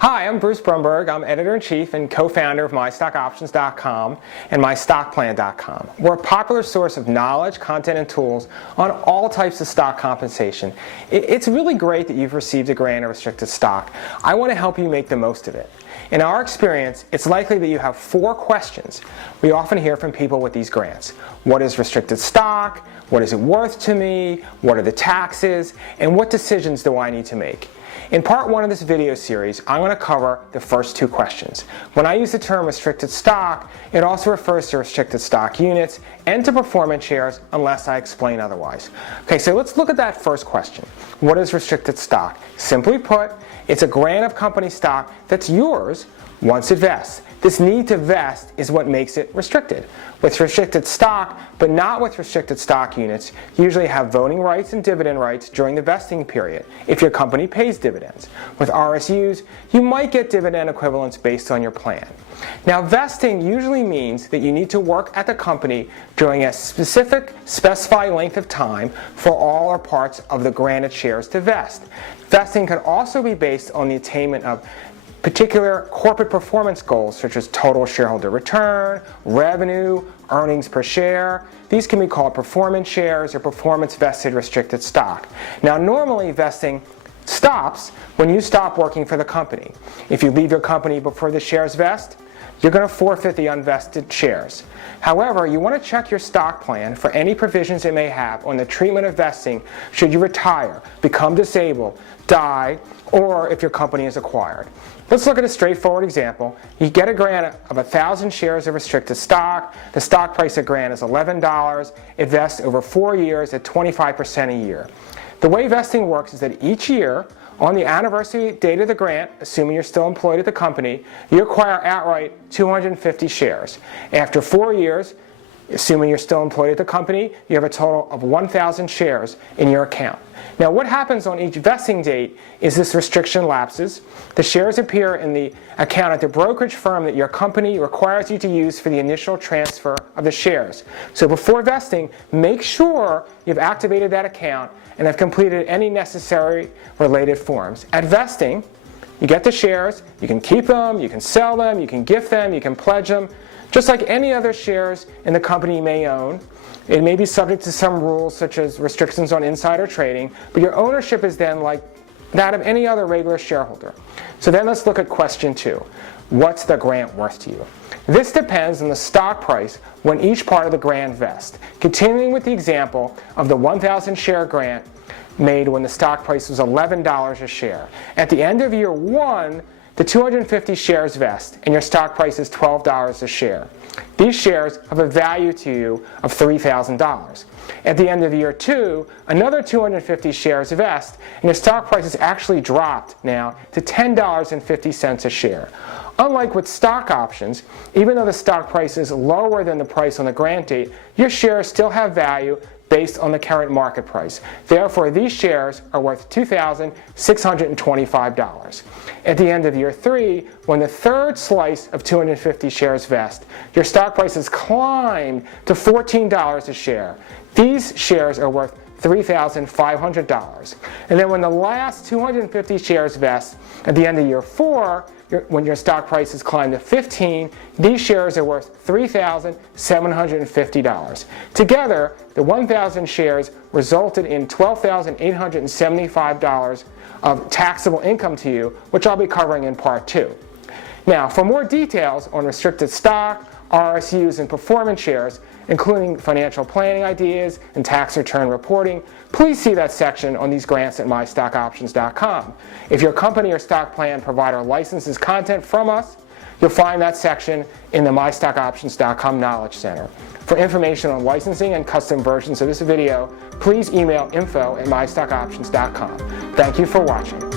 Hi, I'm Bruce Brumberg. I'm editor-in-chief and co-founder of MyStockOptions.com and MyStockPlan.com. We're a popular source of knowledge, content, and tools on all types of stock compensation. It's really great that you've received a grant of restricted stock. I want to help you make the most of it. In our experience, it's likely that you have 4 questions we often hear from people with these grants. What is restricted stock? What is it worth to me? What are the taxes? And what decisions do I need to make? In part 1 of this video series, I'm going to cover the first 2 questions. When I use the term restricted stock, it also refers to restricted stock units and to performance shares unless I explain otherwise. Okay, so let's look at that first question. What is restricted stock? Simply put, it's a grant of company stock that's yours once it vests. This need to vest is what makes it restricted. With restricted stock, but not with restricted stock units, you usually have voting rights and dividend rights during the vesting period if your company pays dividends. With RSUs, you might get dividend equivalents based on your plan. Now, vesting usually means that you need to work at the company during a specified length of time for all or parts of the granted shares to vest. Vesting can also be based on the attainment of particular corporate performance goals such as total shareholder return, revenue, earnings per share. These can be called performance shares or performance vested restricted stock. Now, normally vesting stops when you stop working for the company. If you leave your company before the shares vest, you're going to forfeit the unvested shares. However, you want to check your stock plan for any provisions it may have on the treatment of vesting should you retire, become disabled, die, or if your company is acquired. Let's look at a straightforward example. You get a grant of 1,000 shares of restricted stock. The stock price of grant is $11. It vests over 4 years at 25% a year. The way vesting works is that each year, on the anniversary date of the grant, assuming you're still employed at the company, you acquire outright 250 shares. After 4 years, assuming you're still employed at the company, you have a total of 1,000 shares in your account. Now, what happens on each vesting date is this restriction lapses. The shares appear in the account at the brokerage firm that your company requires you to use for the initial transfer of the shares. So before vesting, make sure you've activated that account and have completed any necessary related forms. At vesting, you get the shares, you can keep them, you can sell them, you can gift them, you can pledge them. Just like any other shares in the company you may own, it may be subject to some rules such as restrictions on insider trading, but your ownership is then like that of any other regular shareholder. So then let's look at question 2. What's the grant worth to you? This depends on the stock price when each part of the grant vests. Continuing with the example of the 1,000 share grant made when the stock price was $11 a share. At the end of year 1, the 250 shares vest and your stock price is $12 a share. These shares have a value to you of $3,000. At the end of year 2, another 250 shares vest and your stock price has actually dropped now to $10.50 a share. Unlike with stock options, even though the stock price is lower than the price on the grant date, your shares still have value based on the current market price. Therefore, these shares are worth $2,625. At the end of year 3, when the third slice of 250 shares vest, your stock price has climbed to $14 a share. These shares are worth $3,500. And then when the last 250 shares vest at the end of year 4, when your stock price has climbed to 15, these shares are worth $3,750. Together, the 1,000 shares resulted in $12,875 of taxable income to you, which I'll be covering in part 2. Now, for more details on restricted stock, RSUs, and performance shares, including financial planning ideas and tax return reporting, please see that section on these grants at MyStockOptions.com. If your company or stock plan provider licenses content from us, you'll find that section in the MyStockOptions.com Knowledge Center. For information on licensing and custom versions of this video, please email info@MyStockOptions.com. Thank you for watching.